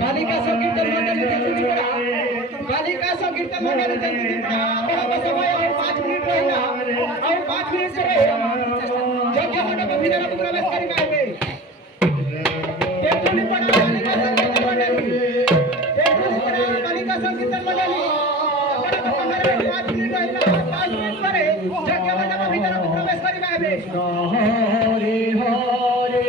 बालिका संकीर्तन मंडळी बालिका संकीर्तन मंडळी समय और 5 मिनिट रहेगा और 5 मिनिट से जगह मंडप भीतर प्रवेश करी पाएंगे तेतुली पड़ा बालिका संकीर्तन मंडळी तेतुली पड़ा बालिका संकीर्तन मंडळी 5 मिनिट रहेगा 5 मिनिट करे जगह मंडप भीतर प्रवेश करी पाएंगे हरे हरे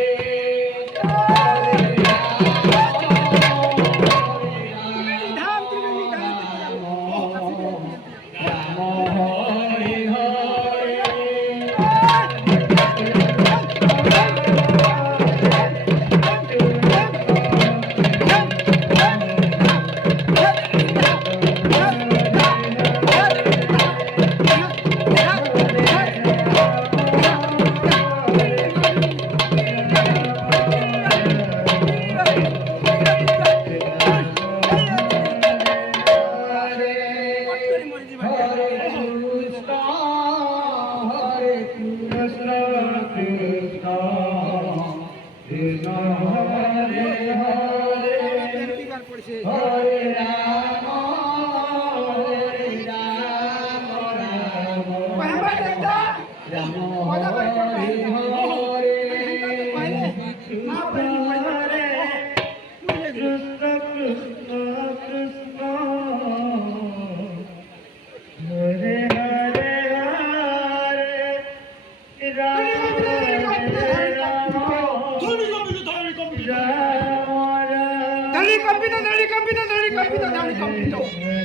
Dali kampina ধারণী কম্পিত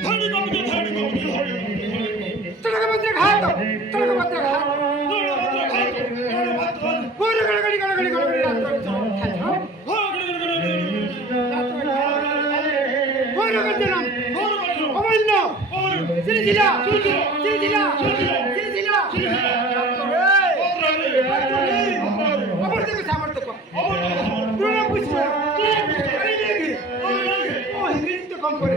ধারণী কমিটি তোকে মাত্র ঘাত তোকে মাত্র ঘাত পুরো গড়গড়ি গড়গড়ি গড়গড়ি রাত করে পুরো করতে নাম অমান্য সিলসিলা সিলসিলা সিলসিলা অপর থেকে সামর্থ্য কম তুই না বুঝছো আরে দেখি ও ইংরেজি তো কম করে